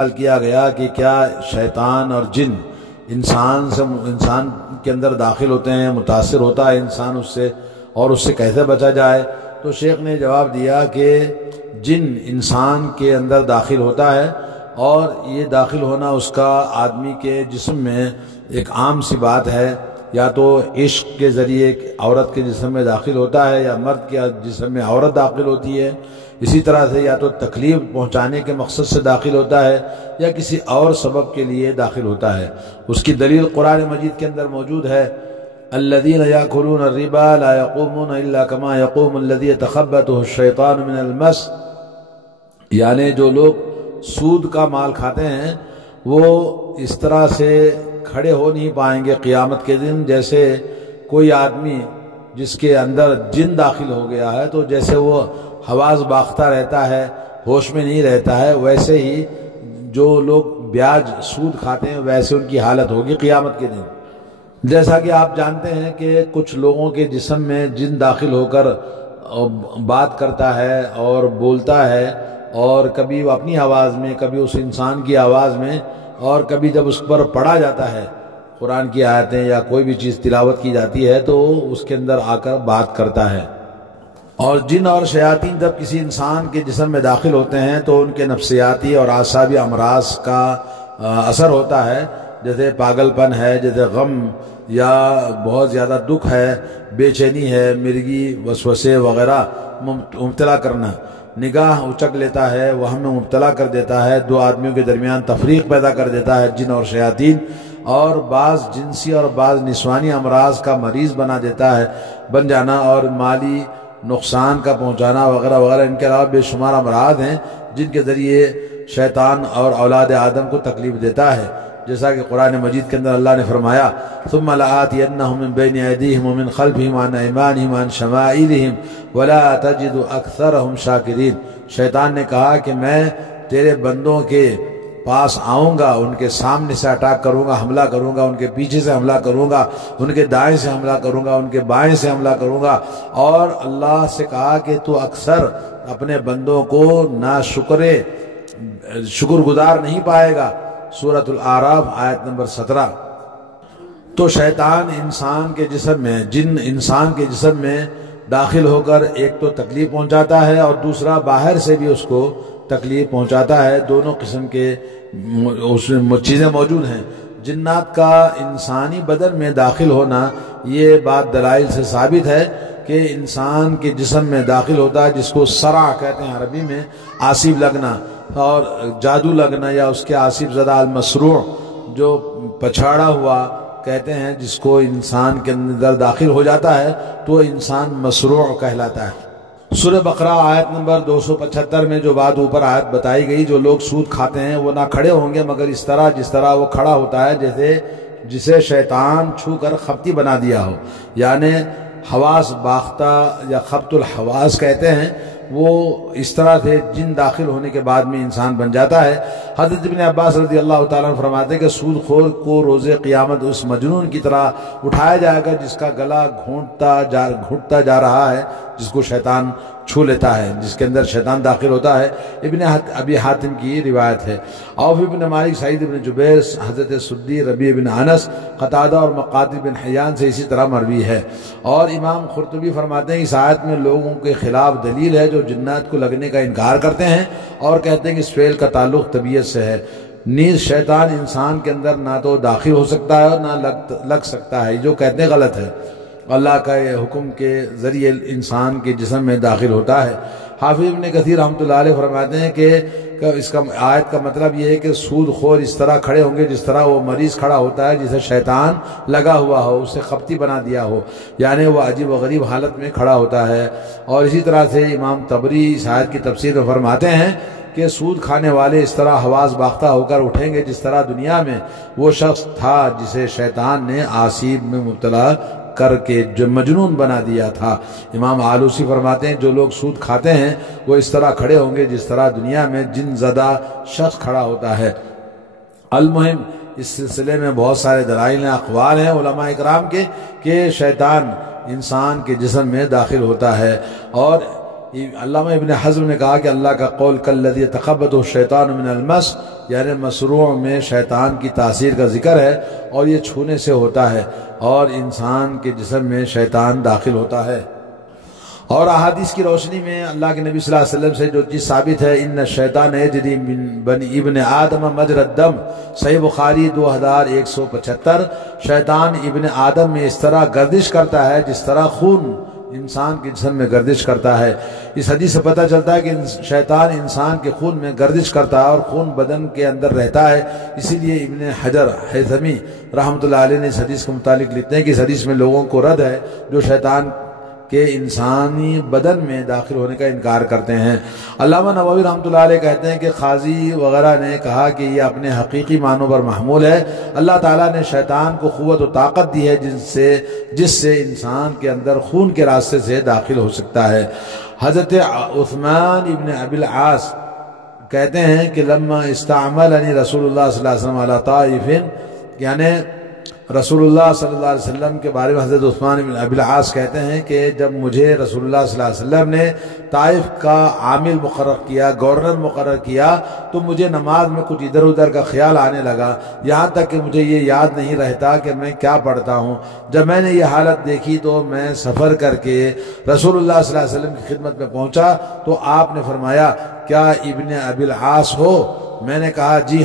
سوال کیا گیا کہ کیا شیطان اور جن انسان کے اندر داخل ہوتے ہیں، متاثر ہوتا ہے انسان اس سے، اور اس سے کیسے بچا جائے؟ تو شیخ نے جواب دیا کہ جن انسان کے اندر داخل ہوتا ہے، اور یہ داخل ہونا اس کا آدمی کے جسم میں ایک عام سی بات ہے، یا تو عشق کے ذریعے عورت کے جسم میں داخل ہوتا ہے، یا مرد کے جسم میں عورت داخل ہوتی ہے، اسی طرح سے یا تو تکلیف پہنچانے کے مقصد سے داخل ہوتا ہے، یا کسی اور سبب کے لیے داخل ہوتا ہے۔ اس کی دلیل قرآن مجید کے اندر موجود ہے، الذین یأکلون الربا لا یقومون الا کما یقوم الذی یتخبطہ الشیطان من المس، یعنی جو لوگ سود کا مال کھاتے ہیں وہ اس طرح سے کھڑے ہو نہیں پائیں گے قیامت کے دن جیسے کوئی آدمی جس کے اندر جن داخل ہو گیا ہے، تو جیسے وہ حواس باختہ رہتا ہے، ہوش میں نہیں رہتا ہے، ویسے ہی جو لوگ بیاج سود کھاتے ہیں ویسے ان کی حالت ہوگی قیامت کے دن۔ جیسا کہ آپ جانتے ہیں کہ کچھ لوگوں کے جسم میں جن داخل ہو کر بات کرتا ہے اور بولتا ہے، اور کبھی وہ اپنی آواز میں، کبھی اس انسان کی آواز میں، اور کبھی جب اس پر پڑھا جاتا ہے قرآن کی آیتیں یا کوئی بھی چیز تلاوت کی جاتی ہے تو اس کے اندر آ کر بات کرتا ہے۔ اور جن اور شیاطین جب کسی انسان کے جسم میں داخل ہوتے ہیں تو ان کے نفسیاتی اور اعصابی امراض کا اثر ہوتا ہے، جیسے پاگل پن ہے، جیسے غم یا بہت زیادہ دکھ ہے، بے چینی ہے، مرگی، وسوسے وغیرہ مبتلا کرنا، نگاہ اچک لیتا ہے، وہم میں مبتلا کر دیتا ہے، دو آدمیوں کے درمیان تفریق پیدا کر دیتا ہے جن اور شیاطین، اور بعض جنسی اور بعض نسوانی امراض کا مریض بن جانا، اور مالی نقصان کا پہنچانا وغیرہ وغیرہ۔ ان کے علاوہ بے شمار امراض ہیں جن کے ذریعے شیطان اور اولاد آدم کو تکلیف دیتا ہے، جیسا کہ قرآن مجید کے اندر اللہ نے فرمایا ثم لآتینہم من بین ایدیہم ومن خلفہم وعن ایمانہم وعن شمائلہم ولا تجد اکثرہم شاکرین۔ شیطان نے کہا کہ میں تیرے بندوں کے پاس آؤں گا، ان کے سامنے سے اٹیک کروں گا، حملہ کروں گا، ان کے پیچھے سے حملہ کروں گا، ان کے دائیں سے حملہ کروں گا، ان کے بائیں سے حملہ کروں گا، اور اللہ سے کہا کہ تو اکثر اپنے بندوں کو شکر گزار نہیں پائے گا۔ سورۃ الاعراف آیت نمبر 17۔ تو شیطان انسان کے جسم میں، جن انسان کے جسم میں داخل ہو کر ایک تو تکلیف پہنچاتا ہے اور دوسرا باہر سے بھی اس کو تکلیف پہنچاتا ہے، دونوں قسم کے اس میں چیزیں موجود ہیں۔ جنات کا انسانی بدن میں داخل ہونا، یہ بات دلائل سے ثابت ہے کہ انسان کے جسم میں داخل ہوتا ہے، جس کو صرع کہتے ہیں عربی میں، آسیب لگنا اور جادو لگنا، یا اس کے آسیب زدہ المسروع، جو پچھاڑا ہوا کہتے ہیں، جس کو انسان کے اندر داخل ہو جاتا ہے تو انسان مسروع کہلاتا ہے۔ سورہ بقرہ آیت نمبر 275 میں جو بات اوپر آیت بتائی گئی، جو لوگ سود کھاتے ہیں وہ نہ کھڑے ہوں گے مگر اس طرح جس طرح وہ کھڑا ہوتا ہے، جسے شیطان چھو کر خبتی بنا دیا ہو، یعنی حواس باختہ یا خبط الحواس کہتے ہیں، وہ اس طرح سے جن داخل ہونے کے بعد میں انسان بن جاتا ہے۔ حضرت ابن عباس رضی اللہ تعالیٰ عنہ فرماتے ہیں کہ سود خور کو روز قیامت اس مجنون کی طرح اٹھایا جائے گا جس کا گلا گھٹتا جا رہا ہے، جس کو شیطان چھو لیتا ہے، جس کے اندر شیطان داخل ہوتا ہے۔ ابن ابی حاتم کی روایت ہے۔ عوف بن مالک، سعید بن جبیر، حضرت سدی، ربیع بن انس، قتادہ اور مقاتل بن حیان سے اسی طرح مروی ہے۔ اور امام قرطبی فرماتے ہیں اس آیت میں لوگوں کے خلاف دلیل ہے جو جنات کو لگنے کا انکار کرتے ہیں اور کہتے ہیں کہ اس فعل کا تعلق طبیعت سے ہے۔ نیز شیطان انسان کے اندر نہ تو داخل ہو سکتا ہے اور نہ لگ سکتا ہے، جو کہتے ہیں غلط ہے۔ اللہ کا یہ حکم کے ذریعے انسان کے جسم میں داخل ہوتا ہے۔ حافظ ابن کثیر رحمۃ اللہ علیہ فرماتے ہیں کہ اس کا آیت کا مطلب یہ ہے کہ سود خور اس طرح کھڑے ہوں گے جس طرح وہ مریض کھڑا ہوتا ہے جسے شیطان لگا ہوا ہو، اسے خبتی بنا دیا ہو، یعنی وہ عجیب و غریب حالت میں کھڑا ہوتا ہے۔ اور اسی طرح سے امام طبری اس آیت کی تفسیر میں فرماتے ہیں کہ سود کھانے والے اس طرح حواس باختہ ہو کر اٹھیں گے جس طرح دنیا میں وہ شخص تھا جسے شیطان نے آسیب میں مبتلا کر کے جو مجنون بنا دیا تھا۔ امام آلوسی فرماتے ہیں جو لوگ سود کھاتے ہیں وہ اس طرح کھڑے ہوں گے جس طرح دنیا میں جن زدہ شخص کھڑا ہوتا ہے۔ المہم، اس سلسلے میں بہت سارے دلائل ہیں، اقوال ہیں علماء اکرام کے کہ شیطان انسان کے جسم میں داخل ہوتا ہے، اور علامہ ابن حزم نے کہا کہ اللہ کا قول کالذی یتخبطہ الشیطان من المس، یعنی مصروع میں شیطان کی تاثیر کا ذکر ہے، اور یہ چھونے سے ہوتا ہے اور انسان کے جسم میں شیطان داخل ہوتا ہے۔ اور احادیث کی روشنی میں اللہ کے نبی صلی اللہ علیہ وسلم سے جو چیز ثابت ہے، ان الشیطان یجری من بنی ابن آدم مجری الدم، صحیح بخاری 2175، شیطان ابن آدم میں اس طرح گردش کرتا ہے جس طرح خون انسان کے جسم میں گردش کرتا ہے۔ اس حدیث سے پتہ چلتا ہے کہ شیطان انسان کے خون میں گردش کرتا ہے اور خون بدن کے اندر رہتا ہے۔ اسی لیے ابن حجر حیثمی رحمۃ اللہ علیہ نے اس حدیث کے متعلق لکھتے ہیں کہ اس حدیث میں لوگوں کو رد ہے جو شیطان کہ انسانی بدن میں داخل ہونے کا انکار کرتے ہیں۔ علامہ نووی رحمۃ اللہ علیہ کہتے ہیں کہ قاضی وغیرہ نے کہا کہ یہ اپنے حقیقی معنوں پر محمول ہے۔ اللہ تعالیٰ نے شیطان کو قوت و طاقت دی ہے جس سے انسان کے اندر خون کے راستے سے داخل ہو سکتا ہے۔ حضرت عثمان ابن ابی العاص کہتے ہیں کہ لما استعملنی رسول اللہ صلی اللہ علیہ وسلم علی طائف، یعنی رسول اللہ صلی اللہ علیہ وسلم کے بارے میں حضرت عثمان بن ابی العاص کہتے ہیں کہ جب مجھے رسول اللہ صلی اللہ علیہ وسلم نے طائف کا عامل مقرر کیا، گورنر مقرر کیا، تو مجھے نماز میں کچھ ادھر ادھر کا خیال آنے لگا، یہاں تک کہ مجھے یہ یاد نہیں رہتا کہ میں کیا پڑھتا ہوں۔ جب میں نے یہ حالت دیکھی تو میں سفر کر کے رسول اللہ صلی اللہ علیہ وسلم کی خدمت میں پہنچا تو آپ نے فرمایا کیا ابن ابی العاص ہو؟ میں نے کہا جی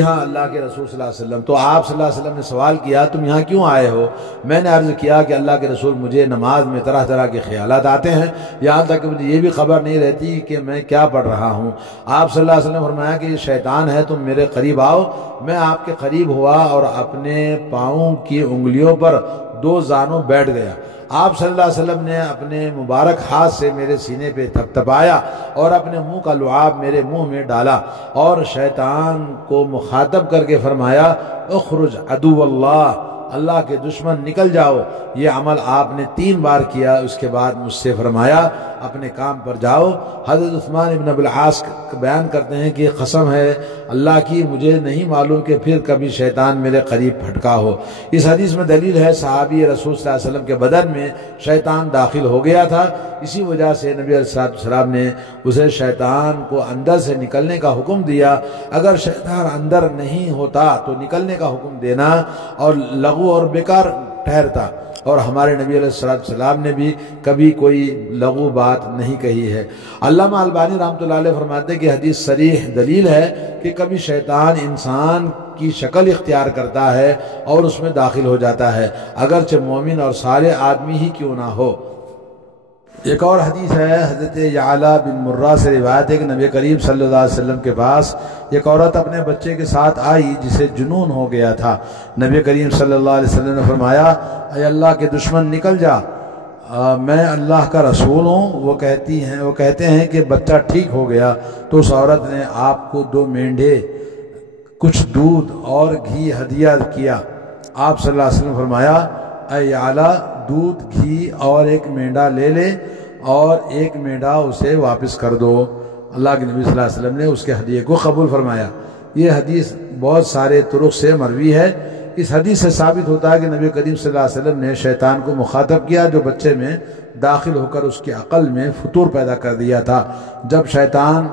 ہاں اللہ کے رسول صلی اللہ علیہ وسلم۔ تو آپ صلی اللہ علیہ وسلم نے سوال کیا تم یہاں کیوں آئے ہو؟ میں نے عرض کیا کہ اللہ کے رسول مجھے نماز میں طرح طرح کے خیالات آتے ہیں، یہاں تک کہ مجھے یہ بھی خبر نہیں رہتی کہ میں کیا پڑھ رہا ہوں۔ آپ صلی اللہ علیہ وسلم نے فرمایا کہ یہ شیطان ہے، تم میرے قریب آؤ۔ میں آپ کے قریب ہوا اور اپنے پاؤں کی انگلیوں پر 2 زانوں بیٹھ گیا۔ آپ صلی اللہ علیہ وسلم نے اپنے مبارک ہاتھ سے میرے سینے پہ تھپتھپایا اور اپنے منہ کا لعاب میرے منہ میں ڈالا اور شیطان کو مخاطب کر کے فرمایا اخرج عدو اللہ کے دشمن نکل جاؤ۔ یہ عمل آپ نے 3 بار کیا۔ اس کے بعد مجھ سے فرمایا اپنے کام پر جاؤ۔ حضرت عثمان بن ابی العاص بیان کرتے ہیں کہ قسم ہے اللہ کی مجھے نہیں معلوم کہ پھر کبھی شیطان میرے قریب پھٹکا ہو۔ اس حدیث میں دلیل ہے صحابی رسول صلی اللہ علیہ وسلم کے بدن میں شیطان داخل ہو گیا تھا، اسی وجہ سے نبی علیہ السلام نے اسے شیطان کو اندر سے نکلنے کا حکم دیا۔ اگر شیطان اندر نہیں ہوتا تو نکلنے کا حکم دینا اور لغو اور بیکار ٹھہرتا، اور ہمارے نبی علیہ السلام نے بھی کبھی کوئی لغو بات نہیں کہی ہے۔ علامہ البانی رحمۃ اللہ علیہ فرماتے ہیں کہ حدیث صریح دلیل ہے کہ کبھی شیطان انسان کی شکل اختیار کرتا ہے اور اس میں داخل ہو جاتا ہے، اگرچہ مومن اور صالح آدمی ہی کیوں نہ ہو۔ ایک اور حدیث ہے حضرت یعلا بن مرہ سے روایت ہے کہ نبی کریم صلی اللہ علیہ وسلم کے پاس ایک عورت اپنے بچے کے ساتھ آئی جسے جنون ہو گیا تھا۔ نبی کریم صلی اللہ علیہ وسلم نے فرمایا اے اللہ کے دشمن نکل جا، میں اللہ کا رسول ہوں۔ وہ کہتے ہیں کہ بچہ ٹھیک ہو گیا تو اس عورت نے آپ کو 2 مینڈھے، کچھ دودھ اور گھی ہدیہ کیا۔ آپ صلی اللہ علیہ وسلم نے فرمایا اے یعلا دودھ، گھی اور 1 مینڈھا لے لے اور 1 مینڈھا اسے واپس کر دو۔ اللہ کے نبی صلی اللہ علیہ وسلم نے اس کے ہدیے کو قبول فرمایا۔ یہ حدیث بہت سارے طرق سے مروی ہے۔ اس حدیث سے ثابت ہوتا ہے کہ نبی کریم صلی اللہ علیہ وسلم نے شیطان کو مخاطب کیا جو بچے میں داخل ہو کر اس کی عقل میں فطور پیدا کر دیا تھا۔ جب شیطان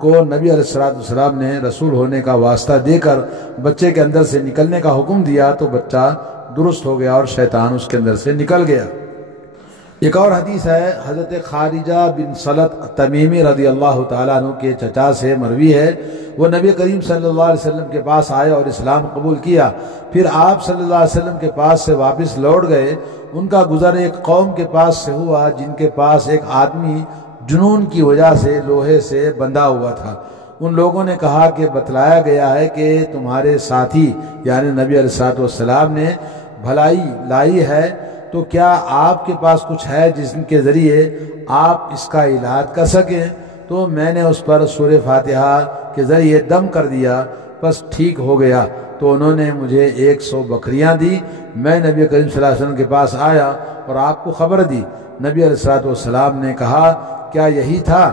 کو نبی علیہ السلام نے رسول ہونے کا واسطہ دے کر بچے کے اندر سے نکلنے کا حکم دیا تو بچہ درست ہو گیا اور شیطان اس کے اندر سے نکل گیا۔ ایک اور حدیث ہے حضرت خارجہ بن سلط تمیمی رضی اللہ تعالیٰ عنہ کے چچا سے مروی ہے، وہ نبی کریم صلی اللہ علیہ وسلم کے پاس آئے اور اسلام قبول کیا، پھر آپ صلی اللہ علیہ وسلم کے پاس سے واپس لوٹ گئے۔ ان کا گزر ایک قوم کے پاس سے ہوا جن کے پاس ایک آدمی جنون کی وجہ سے لوہے سے بندھا ہوا تھا۔ ان لوگوں نے کہا کہ بتلایا گیا ہے کہ تمہارے ساتھی یعنی نبی علیہ السلام نے بھلائی لائی ہے، تو کیا آپ کے پاس کچھ ہے جس کے ذریعے آپ اس کا علاج کر سکیں؟ تو میں نے اس پر سورہ فاتحہ کے ذریعے دم کر دیا، بس ٹھیک ہو گیا۔ تو انہوں نے مجھے 100 بکریاں دی۔ میں نبی کریم صلی اللہ علیہ وسلم کے پاس آیا اور آپ کو خبر دی۔ نبی علیہ السلام نے کہا کیا یہی تھا؟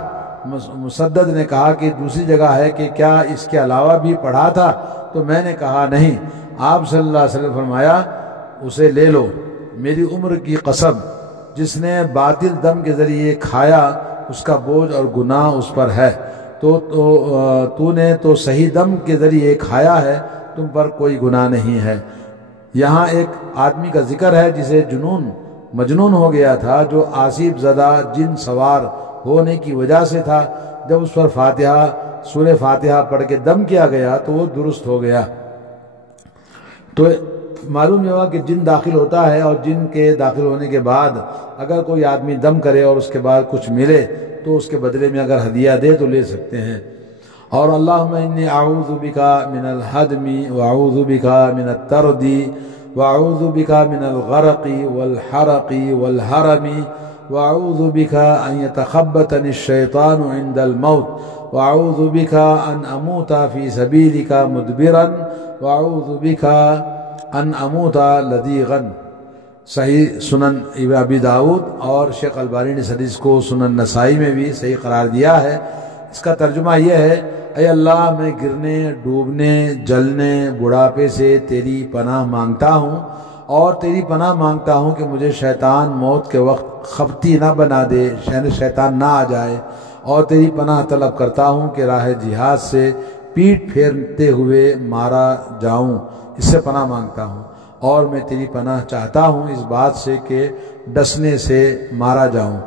مسدد نے کہا کہ دوسری جگہ ہے کہ کیا اس کے علاوہ بھی پڑھا تھا؟ تو میں نے کہا نہیں۔ آپ صلی اللہ علیہ وسلم فرمایا اسے لے لو، میری عمر کی قسم جس نے باطل دم کے ذریعے کھایا اس کا بوجھ اور گناہ اس پر ہے، تو نے تو صحیح دم کے ذریعے کھایا ہے، تم پر کوئی گناہ نہیں ہے۔ یہاں ایک آدمی کا ذکر ہے جسے مجنون ہو گیا تھا، جو آسیب زدہ جن سوار ہونے کی وجہ سے تھا۔ جب اس پر سورہ فاتحہ پڑھ کے دم کیا گیا تو وہ درست ہو گیا۔ تو معلوم یہ ہوا کہ جن داخل ہوتا ہے، اور جن کے داخل ہونے کے بعد اگر کوئی آدمی دم کرے اور اس کے بعد کچھ ملے تو اس کے بدلے میں اگر ہدیہ دے تو لے سکتے ہیں۔ اور اللہم انی اعوذ بکا من الہدم واعوذ بکا من الترد واعوذ بکا من الغرق والحرق والحرم واعوذ بکا ان یتخبطنی الشیطان عند الموت واعوذ بکا ان اموت فی سبیلک مدبرا واعوذ بکا ان اموت لدیغا۔ صحیح سنن ابی داؤد اور شیخ البانی نے اس حدیث کو سنن نسائی میں بھی صحیح قرار دیا ہے۔ اس کا ترجمہ یہ ہے، اے اللہ میں گرنے، ڈوبنے، جلنے، بڑھاپے سے تیری پناہ مانگتا ہوں، اور تیری پناہ مانگتا ہوں کہ مجھے شیطان موت کے وقت خفتی نہ بنا دے، شیطان نہ آ جائے، اور تیری پناہ طلب کرتا ہوں کہ راہ جہاد سے پیٹ پھیرتے ہوئے مارا جاؤں، اس سے پناہ مانگتا ہوں، اور میں تیری پناہ چاہتا ہوں اس بات سے کہ ڈسنے سے مارا جاؤں۔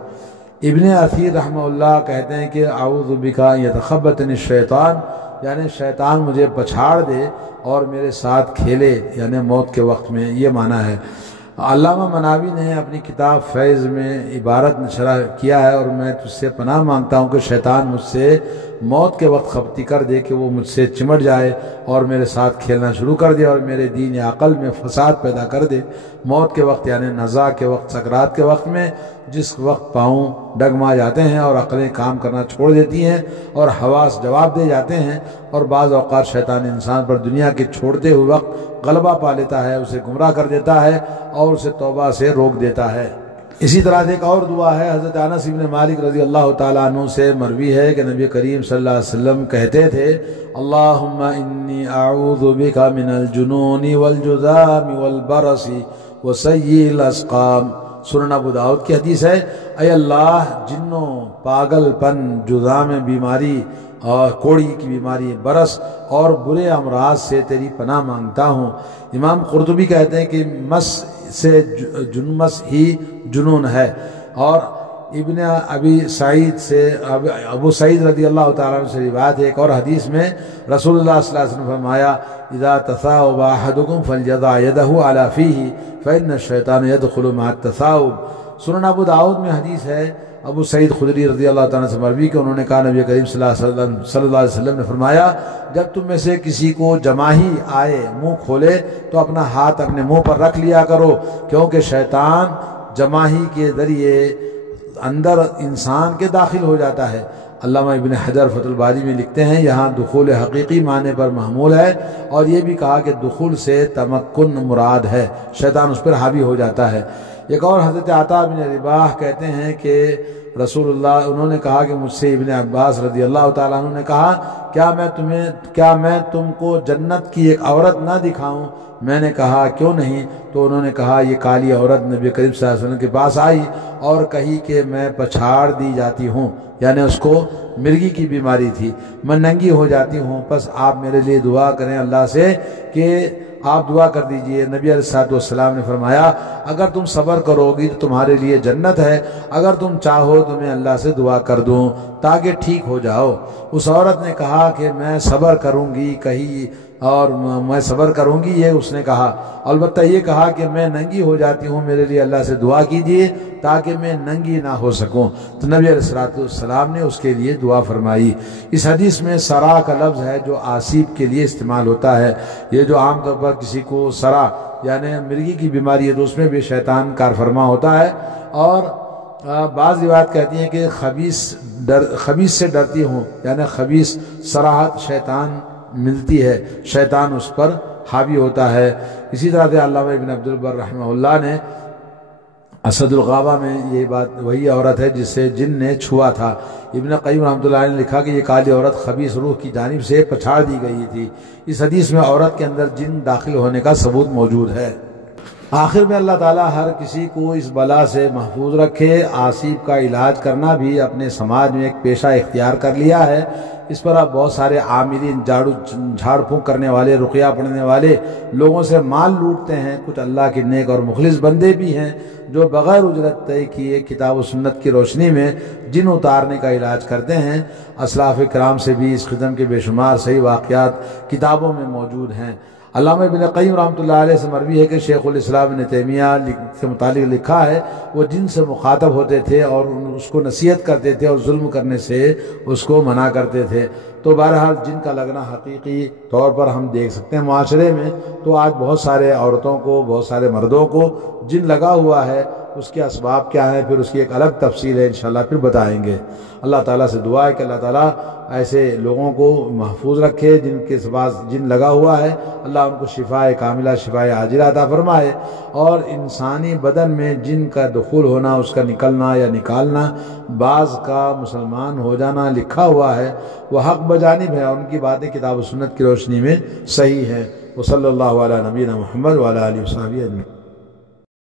ابن اثیر رحمہ اللہ کہتے ہیں کہ اعوذ بکا یتخبطنی الشیطان، یعنی شیطان مجھے پچھاڑ دے اور میرے ساتھ کھیلے، یعنی موت کے وقت میں، یہ معنی ہے۔ علامہ مناوی نے اپنی کتاب فیض میں عبارت شرح کیا ہے، اور میں تجھ سے پناہ مانگتا ہوں کہ شیطان مجھ سے موت کے وقت خفتی کر دے، کہ وہ مجھ سے چمٹ جائے اور میرے ساتھ کھیلنا شروع کر دے، اور میرے دین عقل میں فساد پیدا کر دے موت کے وقت، یعنی نزا کے وقت، سکرات کے وقت میں، جس وقت پاؤں ڈگما جاتے ہیں اور عقلیں کام کرنا چھوڑ دیتی ہیں اور حواس جواب دے جاتے ہیں، اور بعض اوقات شیطان انسان پر دنیا کے چھوڑتے ہوئے وقت غلبہ پا لیتا ہے، اسے گمراہ کر دیتا ہے اور اسے توبہ سے روک دیتا ہے۔ اسی طرح سے ایک اور دعا ہے، حضرت انس بن مالک رضی اللہ تعالیٰ عنہ سے مروی ہے کہ نبی کریم صلی اللہ علیہ وسلم کہتے تھے، اللہم انی اعوذ بک من الجنون والجذام والبرص وسیء الاسقام۔ سنن ابو داؤد کی حدیث ہے، اے اللہ جنوں، پاگل پن، جذام بیماری اور کوڑی کی بیماری، برس اور برے امراض سے تیری پناہ مانگتا ہوں۔ امام قرطبی کہتے ہیں کہ مس سے مس ہی جنون ہے۔ اور ابن ابی سعید سے ابو سعید رضی اللہ تعالیٰ عنہ سے روایت ہے، ایک اور حدیث میں رسول اللہ صلی اللہ علیہ وسلم فرمایا، اذا تثاوب احدکم فلیضع یدہ علی فیہ فإن الشیطان یدخل مع التثاوب۔ سنن ابو داؤد میں حدیث ہے، ابو سعید خدری رضی اللہ تعالیٰ سے مروی کہ انہوں نے کہا، نبی کریم صلی اللہ علیہ وسلم نے فرمایا، جب تم میں سے کسی کو جماہی آئے، منہ کھولے، تو اپنا ہاتھ اپنے منہ پر رکھ لیا کرو، کیونکہ شیطان جماہی کے ذریعے اندر انسان کے داخل ہو جاتا ہے۔ علامہ ابن حجر فتح الباری میں لکھتے ہیں، یہاں دخول حقیقی معنی پر محمول ہے، اور یہ بھی کہا کہ دخول سے تمکن مراد ہے، شیطان اس پر حاوی ہو جاتا ہے۔ ایک اور حضرت عطا بن رباح کہتے ہیں کہ رسول اللہ، انہوں نے کہا کہ مجھ سے ابن عباس رضی اللہ تعالیٰ عنہ نے کہا، کیا میں تم کو جنت کی ایک عورت نہ دکھاؤں؟ میں نے کہا کیوں نہیں؟ تو انہوں نے کہا، یہ کالی عورت نبی کریم صلی اللہ علیہ وسلم کے پاس آئی اور کہی کہ میں پچھاڑ دی جاتی ہوں، یعنی اس کو مرگی کی بیماری تھی، میں ننگی ہو جاتی ہوں، بس آپ میرے لیے دعا کریں اللہ سے کہ آپ دعا کر دیجئے۔ نبی علیہ السلام نے فرمایا، اگر تم صبر کرو گی تو تمہارے لیے جنت ہے، اگر تم چاہو تو میں اللہ سے دعا کر دوں تاکہ ٹھیک ہو جاؤ۔ اس عورت نے کہا کہ میں صبر کروں گی، کہی اور میں صبر کروں گی، یہ اس نے کہا، البتہ یہ کہا کہ میں ننگی ہو جاتی ہوں، میرے لیے اللہ سے دعا کیجئے تاکہ میں ننگی نہ ہو سکوں۔ تو نبی علیہ السلام نے اس کے لیے دعا فرمائی۔ اس حدیث میں سرا کا لفظ ہے جو آسیب کے لیے استعمال ہوتا ہے، یہ جو عام طور پر کسی کو سرا یعنی مرگی کی بیماری ہے تو اس میں بھی شیطان کار فرما ہوتا ہے۔ اور بعض روایت کہتی ہیں کہ خبیث سے ڈرتی ہوں، یعنی خبیث سراحت شیطان ملتی ہے، شیطان اس پر حاوی ہوتا ہے۔ اسی طرح سے علامہ ابن عبد البر رحمہ اللہ نے اسد الغابہ میں یہ بات، وہی عورت ہے جسے جن نے چھوا تھا۔ ابن قیم رحمۃ اللہ نے لکھا کہ یہ کالی عورت خبیث روح کی جانب سے پچھاڑ دی گئی تھی۔ اس حدیث میں عورت کے اندر جن داخل ہونے کا ثبوت موجود ہے۔ آخر میں اللہ تعالیٰ ہر کسی کو اس بلا سے محفوظ رکھے۔ آسیب کا علاج کرنا بھی اپنے سماج میں ایک پیشہ اختیار کر لیا ہے۔ اس پر اب بہت سارے عاملین جھاڑ پھونک کرنے والے، رقیہ پڑھنے والے لوگوں سے مال لوٹتے ہیں۔ کچھ اللہ کے نیک اور مخلص بندے بھی ہیں جو بغیر اجرت طے کیے کتاب و سنت کی روشنی میں جن اتارنے کا علاج کرتے ہیں۔ اسلاف کرام سے بھی اس قسم کے بے شمار صحیح واقعات کتابوں میں موجود ہیں۔ علامہ ابن قیم رحمۃ اللہ علیہ سے مروی ہے کہ شیخ الاسلام ابن تیمیہ کے متعلق لکھا ہے، وہ جن سے مخاطب ہوتے تھے اور اس کو نصیحت کرتے تھے اور ظلم کرنے سے اس کو منع کرتے تھے۔ تو بہرحال جن کا لگنا حقیقی طور پر ہم دیکھ سکتے ہیں معاشرے میں، تو آج بہت سارے عورتوں کو، بہت سارے مردوں کو جن لگا ہوا ہے، اس کے اسباب کیا ہیں، پھر اس کی ایک الگ تفصیل ہے، انشاءاللہ پھر بتائیں گے۔ اللہ تعالیٰ سے دعا ہے کہ اللہ تعالیٰ ایسے لوگوں کو محفوظ رکھے جن کے پاس جن لگا ہوا ہے، اللہ ان کو شفاء کاملہ، شفاء عاجلہ عطا فرمائے۔ اور انسانی بدن میں جن کا دخول ہونا، اس کا نکلنا یا نکالنا، بعض کا مسلمان ہو جانا لکھا ہوا ہے، وہ حق بجانب ہے، ان کی باتیں کتاب و سنت کی روشنی میں صحیح ہے۔ وصلی اللہ علی نبینا محمد وعلی آلہ وصحبہ اجمعین۔